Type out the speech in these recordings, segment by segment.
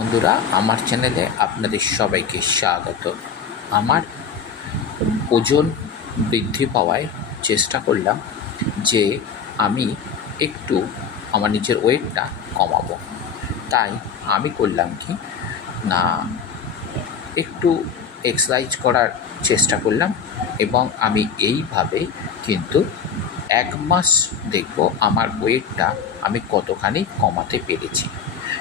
বন্ধুরা, আমার চ্যানেলে আপনাদের সবাইকে স্বাগত। আমার ওজন বৃদ্ধি পাওয়ায় চেষ্টা করলাম যে আমি একটু আমার নিজের ওয়েটটা কমাবো। তাই আমি করলাম কি? না, একটু এক্সারসাইজ করার চেষ্টা করলাম এবং আমি এইভাবে কিন্তু এক মাস দেখব আমার ওয়েটটা আমি কতখানি কমাতে পেরেছি।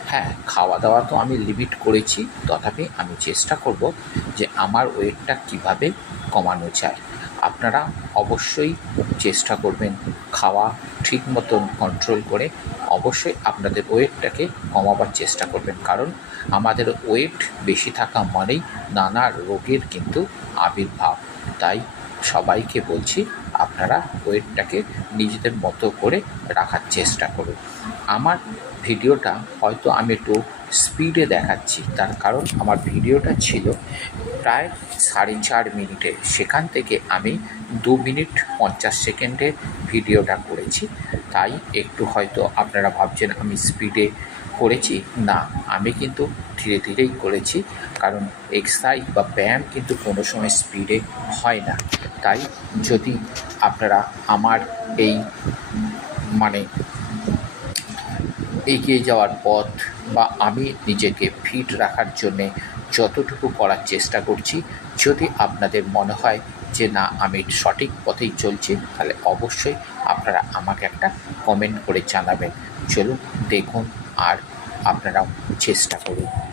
হ্যাঁ খাওয়া দাওয়া তো আমি লিমিট করেছি। তথাপি আমি চেষ্টা করব যে আমার ওয়েটটা কীভাবে কমানো যায়। আপনারা অবশ্যই চেষ্টা করবেন খাওয়া ঠিক মতন কন্ট্রোল করে। অবশ্যই আপনাদের ওয়েটটাকে কমাবার চেষ্টা করবেন। কারণ আমাদের ওয়েট বেশি থাকা মানেই নানা রোগের কিন্তু আবির্ভাব। তাই সবাইকে বলছি আপনারা ওয়েটটাকে নিজেদের মতো করে রাখার চেষ্টা করুন। আমার ভিডিওটা হয়তো আমি একটু স্পিডে দেখাচ্ছি, তার কারণ আমার ভিডিওটা ছিল প্রায় সাড়ে চার মিনিটে। সেখান থেকে আমি দু মিনিট পঞ্চাশ সেকেন্ডে ভিডিওটা করেছি। তাই একটু হয়তো আপনারা ভাবছেন আমি স্পিডে করেছি। না, আমি কিন্তু ধীরে ধীরেই করেছি, কারণ এক্সারসাইজ বা ব্যায়াম কিন্তু কোনো সময় স্পিডে হয় না। তাই যদি আপনারা আমার এই মানে এগিয়ে যাওয়ার পথ বা আমি নিজেকে ফিট রাখার জন্যে যতটুকু করার চেষ্টা করছি, যদি আপনাদের মনে হয় যে না, আমি সঠিক পথেই চলছি, তাহলে অবশ্যই আপনারা আমাকে একটা কমেন্ট করে জানাবেন। চলুন, দেখুন আর আপনারাও চেষ্টা করুন।